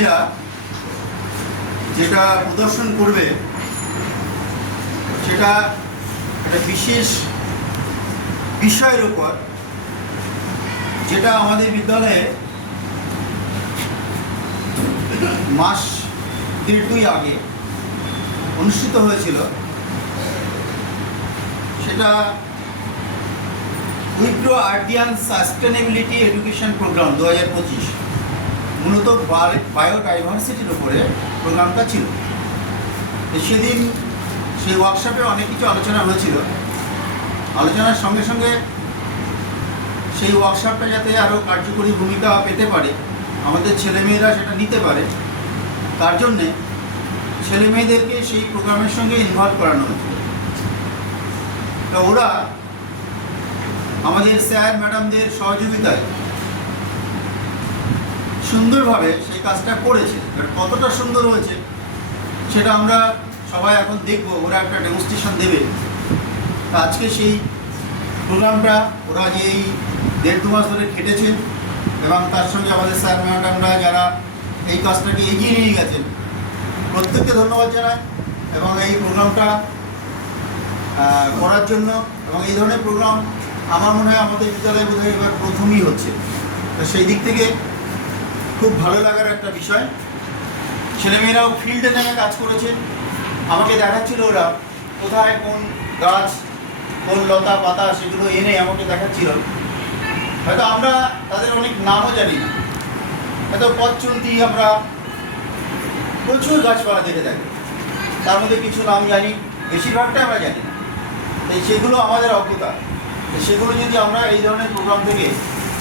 এরা যেটা প্রদর্শন করবে সেটা একটা বিশেষ বিষয়ের উপর, যেটা আমাদের বিদ্যালয়ে মাস দেড় দুই আগে অনুষ্ঠিত হয়েছিল। সেটা উইপ্রো আর্টিয়ান সাস্টেনেবিলিটি এডুকেশন প্রোগ্রাম 2025, মূলত বায়োডাইভার্সিটির উপরে প্রোগ্রামটা ছিল। সেদিন সেই ওয়ার্কশপে অনেক কিছু আলোচনা হয়েছিল। আলোচনার সঙ্গে সঙ্গে সেই ওয়ার্কশপটা যাতে আরও কার্যকরী ভূমিকা পেতে পারে, আমাদের ছেলেমেয়েরা সেটা নিতে পারে, তার জন্যে ছেলেমেয়েদেরকে সেই প্রোগ্রামের সঙ্গে ইনভলভ করানো হয়েছিল। তো ওরা আমাদের স্যার ম্যাডামদের সহযোগিতায় সুন্দরভাবে সেই কাজটা করেছে। কতটা সুন্দর হয়েছে সেটা আমরা সবাই এখন দেখব। ওরা একটা ডেমনস্ট্রেশন দেবে। আজকে সেই প্রোগ্রামটা ওরা যে এই দেড় দু মাস ধরে খেটেছে এবং তার সঙ্গে আমাদের স্যার ম্যাডামরা যারা এই কাজটাকে এগিয়ে নিয়ে গেছেন, প্রত্যেককে ধন্যবাদ জানাই। এবং এই প্রোগ্রামটা করার জন্য, এবং এই ধরনের প্রোগ্রাম আমার মনে হয় আমাদের বিদ্যালয়ে বোধহয় এবার প্রথমই হচ্ছে। তো সেই দিক থেকে খুব ভালো লাগার একটা বিষয়। ছেলেমেয়েরাও ফিল্ডে নেমে কাজ করেছে। আমাকে দেখাচ্ছিল ওরা কোথায় কোন গাছ, কোন লতা পাতা, সেগুলো এনে আমাকে দেখাচ্ছিল। হয়তো আমরা তাদের অনেক নামও জানি না, হয়তো পথচলতি আমরা প্রচুর গাছপালা দেখে থাকি, তার মধ্যে কিছু নাম জানি, বেশিরভাগটা আমরা জানি না। তাই সেগুলো আমাদের অজ্ঞতা। সেগুলো যদি আমরা এই ধরনের প্রোগ্রাম থেকে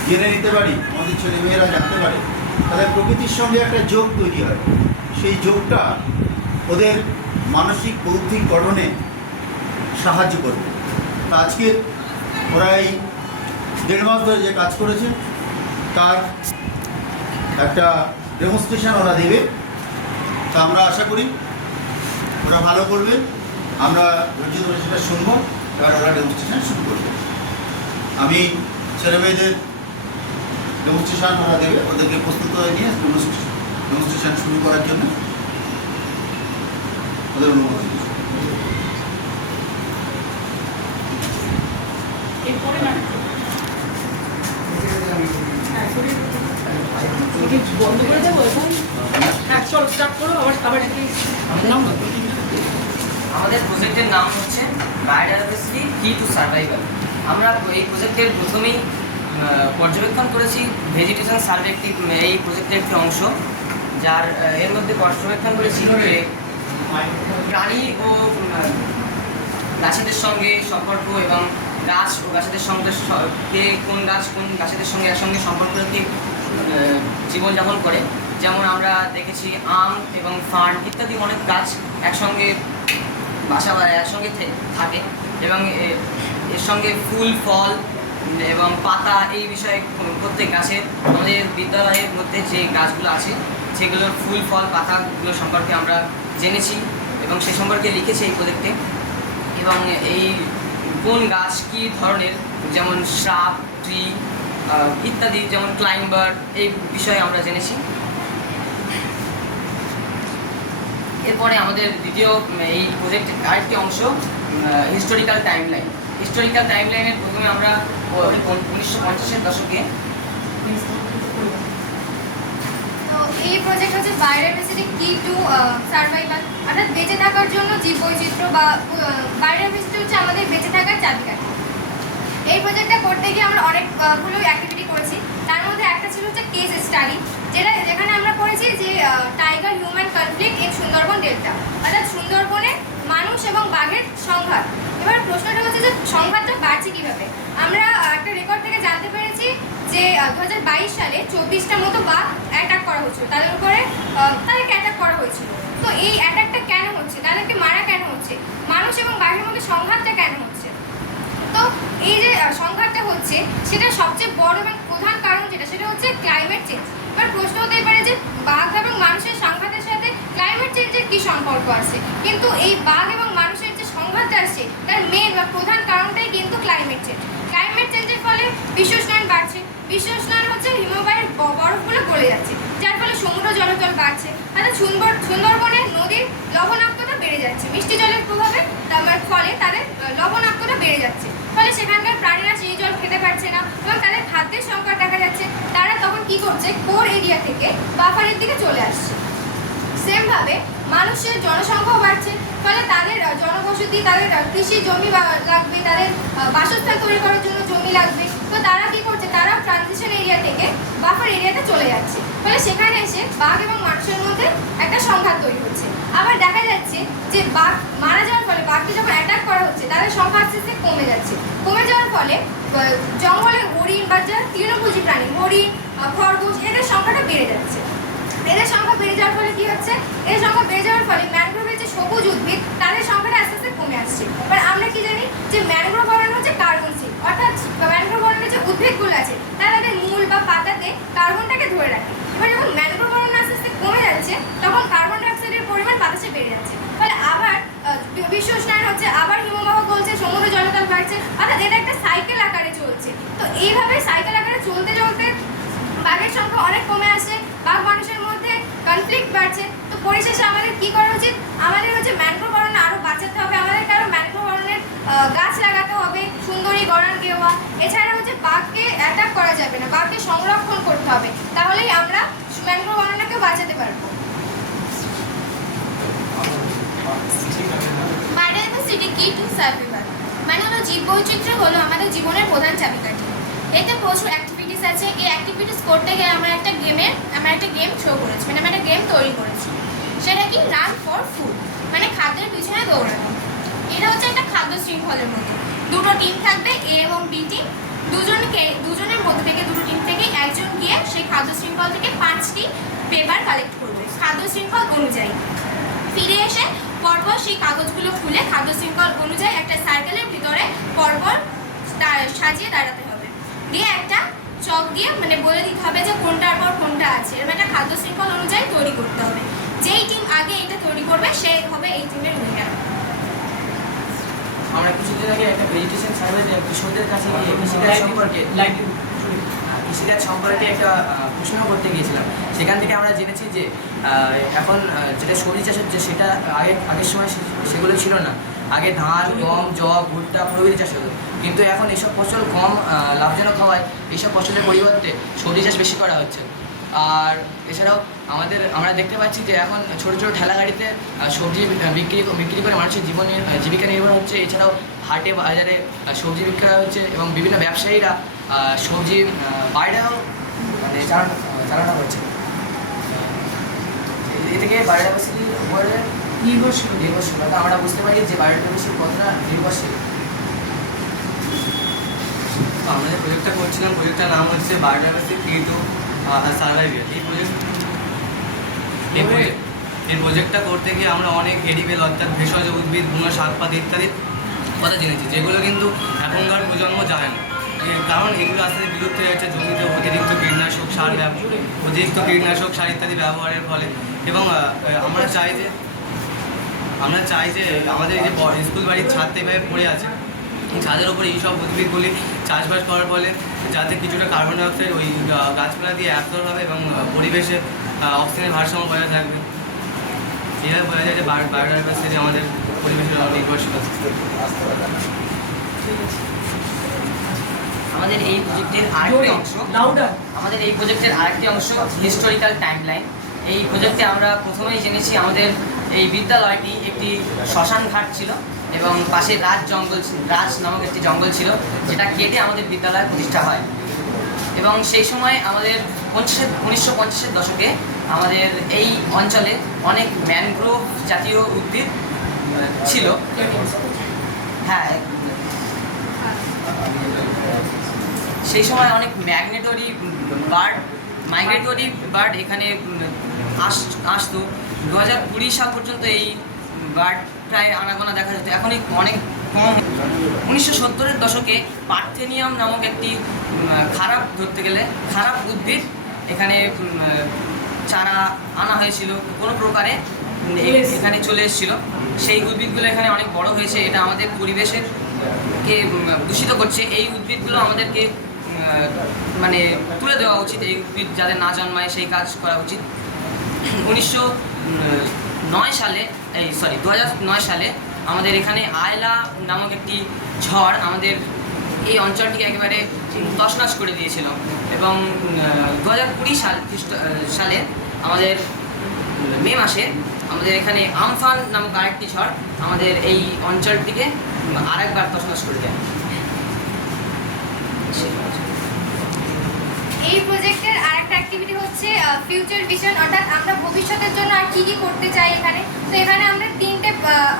জেনে নিতে পারি, আমাদের ছেলেমেয়েরা জানতে পারে, তাহলে প্রকৃতির সঙ্গে একটা যোগ তৈরি হয়। সেই যোগটা ওদের মানসিক বৌদ্ধিক গঠনে সাহায্য করবে। তা আজকে ওরা এই দেড় মাস ধরে যে কাজ করেছে তার একটা ডেমনস্ট্রেশন ওরা দেবে। তা আমরা আশা করি ওরা ভালো করবে। আমরা ধৈর্য ধরে সেটা শুনবো, এবার ওরা ডেমনস্ট্রেশন শুরু করবে। আমি ছেলেমেয়েদের ডেমনস্ট্রেশন ওরা দেবে, ওদেরকে প্রস্তুত করে নিয়ে ডেমনস্ট্রেশন শুরু করার জন্য ওদের অনুমতি। বন্ধ করে দেবো এখন। চল স্টার্ট করো। আবার আমাদের প্রজেক্টের নাম হচ্ছে বায়োডাইভার্সিটি কি টু সার্ভাইভাল। আমরা এই প্রজেক্টের প্রথমেই পর্যবেক্ষণ করেছি ভেজিটেশন সার্ভে, একটি এই প্রজেক্টের একটি অংশ, যার এর মধ্যে পর্যবেক্ষণ করেছি যে প্রাণী ও গাছেদের সঙ্গে সম্পর্ক এবং গাছ ও গাছেদের সঙ্গে কোন গাছ কোন গাছেদের সঙ্গে একসঙ্গে সম্পর্ক রেখে জীবনযাপন করে। যেমন আমরা দেখেছি আম এবং ফার্ন ইত্যাদি অনেক গাছ একসঙ্গে বাসা বাঁধে, একসঙ্গে থাকে এবং এর সঙ্গে ফুল ফল এবং পাতা, এই বিষয়ে প্রত্যেক গাছের আমাদের বিদ্যালয়ের মধ্যে যে গাছগুলো আছে সেগুলোর ফুল ফল পাতাগুলো সম্পর্কে আমরা জেনেছি এবং সে সম্পর্কে লিখেছি এই প্রজেক্টে। এবং এই কোন গাছ কী ধরনের, যেমন শ্রাব, ট্রি ইত্যাদি, যেমন ক্লাইম্বার, এই বিষয়ে আমরা জেনেছি। এরপরে আমাদের দ্বিতীয় এই প্রজেক্টের আরেকটি অংশ হিস্টোরিক্যাল টাইমলাইন। হিস্টোরিক্যাল টাইমলাইনের প্রথমে আমরা 1950-এর দশকে। তো এই প্রজেক্ট হচ্ছে বায়োডাইভার্সিটি কি টু সার্ভাইভাল, অর্থাৎ বেঁচে থাকার জন্য জীববৈচিত্র্য বা বায়োডাইভার্সিটি হচ্ছে আমাদের বেঁচে থাকার চাবিকাঠি। এই প্রজেক্টটা করতে গিয়ে আমরা অনেকগুলো অ্যাক্টিভিটি করেছি। তার মধ্যে একটা ছিল হচ্ছে কেস স্টাডি, যেখানে আমরা করেছি যে tiger human conflict in Sundarban delta, অর্থাৎ সুন্দরবনে মানুষ এবং বাঘের সংঘাত। এবার প্রশ্নটা হচ্ছে যে সংঘাতটা বাড়ছে কীভাবে। আমরা একটা রেকর্ড থেকে জানতে পেরেছি যে 2022 সালে 24টা মতো বাঘ অ্যাটাক করা হয়েছিল, তাদেরকে অ্যাটাক করা হয়েছিল। তো এই অ্যাটাকটা কেন হচ্ছে, তাদেরকে মারা কেন হচ্ছে, মানুষ এবং বাঘের মধ্যে সংঘাতটা কেন হচ্ছে। তো এই যে সংঘাতটা হচ্ছে সেটা সবচেয়ে বড় এবং প্রধান কারণ সেটা হচ্ছে ক্লাইমেট চেঞ্জ। এবার প্রশ্ন হতেই পারে যে বাঘ এবং মানুষের সংঘাতের সাথে ক্লাইমেট চেঞ্জের কী সম্পর্ক আছে। কিন্তু এই বাঘ এবং মানুষের যে সংঘাতটা আসছে তার মেন বা প্রধান কারণটাই কিন্তু ক্লাইমেট চেঞ্জ। ক্লাইমেট চেঞ্জের ফলে বিশ্ব উষ্ণায়ন বাড়ছে। বিশ্ব উষ্ণায়ন হচ্ছে হিমবাহের বরফগুলো গলে যাচ্ছে, যার ফলে সমুদ্র জলতল বাড়ছে, অর্থাৎ সুন্দরবনে নদীর লবণাক্ততা বেড়ে যাচ্ছে। মিষ্টি জলের প্রভাবে ফলে তাদের লবণাক্ততা বেড়ে যাচ্ছে, ফলে সেখানকার প্রাণীরা সেই জল খেতে পারছে না এবং তাদের খাদ্যের সংকট দেখা যাচ্ছে। তারা তখন কি করছে, কোর এরিয়া থেকে বাফারের দিকে চলে আসছে। সেমভাবে মানুষের জনসংখ্যাও বাড়ছে, ফলে তাদের জনবসতি, তাদের কৃষি জমি লাগবে, তাদের বাসস্থান তৈরি করার জন্য জমি লাগবে। তো তারা কি করছে, তারা ট্রানজিশন এরিয়া থেকে বাফার এরিয়াতে চলে যাচ্ছে, ফলে সেখানে এসে বাঘ এবং মানুষের মধ্যে একটা সংঘাত তৈরি হচ্ছে। আবার দেখা যাচ্ছে যে বাঘ মারা যাওয়ার ফলে, বাঘকে যখন অ্যাটাক করা হচ্ছে, তাদের সংখ্যা আস্তে আস্তে কমে যাচ্ছে। কমে যাওয়ার ফলে জঙ্গলের হরিণ বা যারা তৃণভোজী প্রাণী, হরিণ, খরগোশ, এদের সংখ্যাটা বেড়ে যাচ্ছে। এদের সংখ্যা বেড়ে যাওয়ার ফলে কি হচ্ছে, এদের সংখ্যা বেড়ে যাওয়ার ফলে ম্যানগ্রোভের যে সবুজ উদ্ভিদ, তাদের সংখ্যাটা আস্তে আস্তে কমে আসছে। এবার আমরা কি জানি যে ম্যানগ্রোভ অরণ্য হচ্ছে কার্বন সিঙ্ক, অর্থাৎ ম্যানগ্রোভ অরণ্যের যে উদ্ভিদগুলো আছে তারা তাদের মূল বা পাতাতে কার্বনটাকে ধরে রাখে। এবার যখন ম্যানগ্রোভ অরণ্য আস্তে আস্তে কমে যাচ্ছে, তখন কার্বন ডাইঅক্সাইডের পরিমাণ বাতাসে বেড়ে যাচ্ছে, ফলে আবার বিশ্ব উষ্ণায়ন হচ্ছে, আবার হিমবাহ গলছে, সমুদ্র জলতল বাড়ছে, অর্থাৎ এটা একটা সাইকেল আকারে চলছে। তো এইভাবে সাইকেল আকারে চলতে চলতে বাঘের সংখ্যা অনেক কমে আসে, বাঘ মানুষের মধ্যে কনফ্লিক্ট বাড়ছে। তো পরিশেষে আমাদের কি করা উচিত, আমাদের হচ্ছে ম্যানগ্রোভ অরণ্য আরও বাঁচাতে হবে, আমাদেরকে আরও ম্যানগ্রোভ অরণ্যের গাছ লাগাতে হবে, সুন্দরী গড়ান গেওয়া। এছাড়া হচ্ছে বাঘকে অ্যাটাক করা যাবে না, বাঘকে সংরক্ষণ করতে হবে, তাহলেই আমরা ম্যানগ্রোভ অরণ্যকেও বাঁচাতে পারবো। বায়োডাইভার্সিটি কি টু সার্ভাইভাল, মানে হলো জীববৈচিত্র্য হলো আমাদের জীবনের প্রধান চাবিকাঠি। এতে প্রচুর অ্যাক্টিভিটিস আছে। এই অ্যাক্টিভিটিস করতে গিয়ে আমরা একটা গেম শো করেছি, মানে আমরা একটা গেম তৈরি করেছি। সেটা কি, রান ফর ফুড, মানে খাদ্যের পিছনে দৌড়ানো। এটা হচ্ছে একটা খাদ্য শৃঙ্খলের মতো। দুটো টিম থাকবে, এ এবং বি টিম। দুজনের মধ্যে থেকে, দুটো টিম থেকে একজন গিয়ে সেই খাদ্য শৃঙ্খল থেকে 5টি পেপার কালেক্ট করবে খাদ্য শৃঙ্খল অনুযায়ী। ফিরে এসে পরপর সেই কাগজগুলো খুলে খাদ্য শৃঙ্খল অনুযায়ী একটা সার্কেলের ভিতরে পরপর সাজিয়ে দাঁড়াতে হবে। দিয়ে একটা চক দিয়ে মানে বলে দিতে হবে যে কোনটার পর কোনটা আছে, এরকম একটা খাদ্য শৃঙ্খল অনুযায়ী তৈরি করতে হবে। যেই টিম আগে এটা তৈরি করবে সেই হবে এই টিমের উইনার। আমরা কিছুদিন আগে একটা ভেজিটেশন সার্ভেতে কৃষকদের কাছে গিয়ে কৃষিকাজ সম্পর্কে একটা প্রশ্ন করতে গিয়েছিলাম। সেখান থেকে আমরা জেনেছি যে এখন যেটা সবজি চাষের যে সেটা আগের সময় সেগুলো ছিল না। আগে ধান, গম, জব, ভুট্টা প্রভৃতি চাষ হতো, কিন্তু এখন এইসব ফসল কম লাভজনক হওয়ায় এইসব ফসলের পরিবর্তে সবজি চাষ বেশি করা হচ্ছে। আর এছাড়াও আমরা দেখতে পাচ্ছি যে এখন ছোটো ছোটো ঠেলা গাড়িতে সবজি বিক্রি করে মানুষের জীবিকা নির্ভর হচ্ছে। এছাড়াও হাটে বাজারে সবজি বিক্রয় হচ্ছে এবং বিভিন্ন ব্যবসায়ীরা সবজি বাইরেও মানে চালানো হচ্ছে। এ থেকে বায়োডাইভার্সিটির উপরে নির্ভরশীলতা আমরা বুঝতে পারি যে বায়োডাইভার্সিটি কতটা নির্ভরশীল। তো আমরা যে প্রজেক্টটা করছিলাম, প্রজেক্টটার নাম হচ্ছে বায়োডাইভার্সিটি কি টু সার্ভাইভাল। এই প্রজেক্টটা করতে গিয়ে আমরা অনেক এডিবেল অর্থাৎ ভেষজ উদ্ভিদ, বুনো শাকপাতা ইত্যাদির কথা জেনেছি, যেগুলো কিন্তু এখনকার প্রজন্ম জানে না। কারণ এগুলো আস্তে আস্তে বিলুপ্ত হয়ে যাচ্ছে জমিতে অতিরিক্ত কীটনাশক সার ইত্যাদি ব্যবহারের ফলে। এবং আমরা চাই যে আমাদের এই যে স্কুল বাড়ির ছাদটা এভাবে পড়ে আছে, ছাদের ওপরে এইসব উদ্ভিদগুলি চাষবাস করার ফলে যাতে কিছুটা কার্বন ডাইঅক্সাইড ওই গাছপালা দিয়ে অ্যাবজর্ব হবে এবং পরিবেশে অক্সিজেনের ভারসাম্য বজায় থাকবে। এভাবে বোঝা যায় যে বায়োডাইভার্সিটি আমাদের পরিবেশের নির্ভরশীল। আমাদের এই প্রজেক্টের আরেকটি অংশ হিস্টোরিক্যাল টাইমলাইন। এই প্রজেক্টে আমরা প্রথমেই জেনেছি আমাদের এই বিদ্যালয়টি একটি শ্মশান ঘাট ছিল এবং পাশে রাজ নামক একটি জঙ্গল ছিল, যেটা কেটে আমাদের বিদ্যালয় প্রতিষ্ঠা হয়। এবং সেই সময় আমাদের 1950-এর দশকে আমাদের এই অঞ্চলে অনেক ম্যানগ্রোভ জাতীয় উদ্ভিদ ছিল। হ্যাঁ, সেই সময় অনেক মাইগ্রেটরি বার্ড এখানে আসতো। 2020 সাল পর্যন্ত এই বার্ড প্রায় আনাগোনা দেখা যেত, এখন অনেক কম। 1970-এর দশকে পার্থেনিয়াম নামক একটি খারাপ উদ্ভিদ এখানে চারা আনা হয়েছিল কোনো প্রকারে, এখানে চলে এসেছিল। সেই উদ্ভিদগুলো এখানে অনেক বড় হয়েছে, এটা আমাদের পরিবেশকে দূষিত করছে। এই উদ্ভিদগুলো আমাদেরকে মানে তুলে দেওয়া উচিত, এই উদ্ভিদ যাতে না জন্মায় সেই কাজ করা উচিত। 2009 সালে 2009 সালে আমাদের এখানে আয়লা নামক একটি ঝড় আমাদের এই অঞ্চলটিকে একেবারে তছনছ করে দিয়েছিল এবং 2020 সালে আমাদের মে মাসে আমাদের এখানে আমফান নামক আরেকটি ঝড় আমাদের এই অঞ্চলটিকে আরেকবার তছনছ করে দেয়। এই প্রজেক্টের আরেকটা অ্যাক্টিভিটি হচ্ছে ফিউচার ভিশন, অর্থাৎ আমরা ভবিষ্যতের জন্য আর কী কী করতে চাই এখানে। তো এখানে আমরা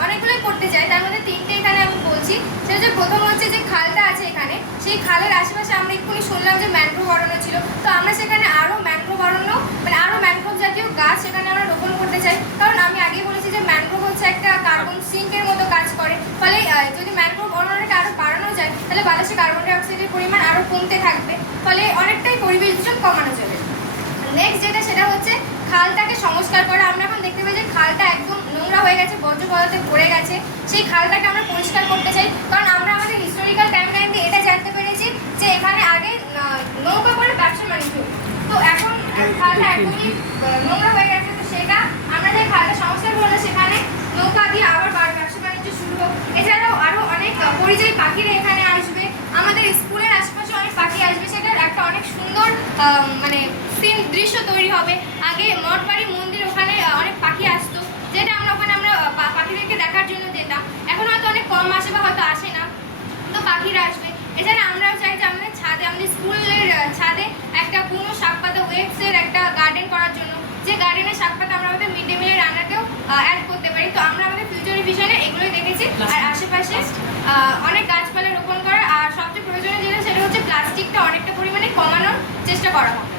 অনেকগুলোই করতে চাই, তার মধ্যে 3টে এখানে আমি বলছি। সেটা হচ্ছে প্রথম হচ্ছে যে খালটা আছে এখানে, সেই খালের আশেপাশে আমরা এক্ষুনি শুনলাম যে ম্যানগ্রোভ অরণ্য ছিল, তো আমরা সেখানে আরও ম্যানগ্রোভ অরণ্য মানে আরও ম্যানগ্রোভ জাতীয় গাছ সেখানে আমরা রোপণ করতে চাই। কারণ আমি আগেই বলেছি যে ম্যানগ্রোভ হচ্ছে একটা কার্বন সিঙ্কের মতো কাজ করে, ফলে যদি ম্যানগ্রোভ অরণ্যটাকে আরও বাড়ানো যায় তাহলে বাতাসে কার্বন ডাই অক্সাইডের পরিমাণ আরও কমতে থাকবে, ফলে অনেকটাই পরিবেশ দূষণ কমানো যাবে। নেক্সট যেটা সেটা হচ্ছে খালটাকে সংস্কার করা। আমরা এখন দেখতে পাই যে খালটা একদম নোংরা হয়ে গেছে, বর্জ্য পদার্থে ভরে গেছে, সেই খালটাকে আমরা পরিষ্কার করতে চাই। কারণ আমরা আমাদের হিস্টোরিক্যাল টাইমলাইন দিয়ে এটা জানতে পেরেছি যে এখানে আগে নৌকা করে ব্যবসা বাণিজ্য, তো এখন খালটা একদমই নোংরা হয়ে গেছে, তো সেটা আমরা যে খালটা সংস্কার করলে সেখানে নৌকা দিয়ে আবার ব্যবসা বাণিজ্য শুরু হোক। এছাড়াও আরও অনেক পরিযায়ী পাখিরা এখানে আসবে, আমাদের স্কুলের আশেপাশে অনেক পাখি আসবে, সেটার একটা অনেক সুন্দর মানে দৃশ্য তৈরি হবে। আগে মঠবাড়ি মন্দির ওখানে অনেক পাখি আসতো, যেটা আমরা পাখিদেরকে দেখার জন্য যেতাম, এখন হয়তো অনেক কম আসে বা হয়তো আসে না, তো পাখিরা আসবে। এছাড়া আমরাও চাই যে আমাদের ছাদে, আমাদের স্কুলের ছাদে একটা পুরনো শাকপাতা ওয়েবসের একটা গার্ডেন করার জন্য, যে গার্ডেনের শাকপাতা আমরা আমাদের মিড ডে মিলের রান্নাতেও অ্যাড করতে পারি। তো আমরা আমাদের ফিউচার ভিশনে এগুলোই দেখেছি, আর আশেপাশে অনেক গাছপালা রোপণ করা, আর সবচেয়ে প্রয়োজনীয় যেটা সেটা হচ্ছে প্লাস্টিকটা অনেকটা পরিমাণে কমানোর চেষ্টা করা হবে।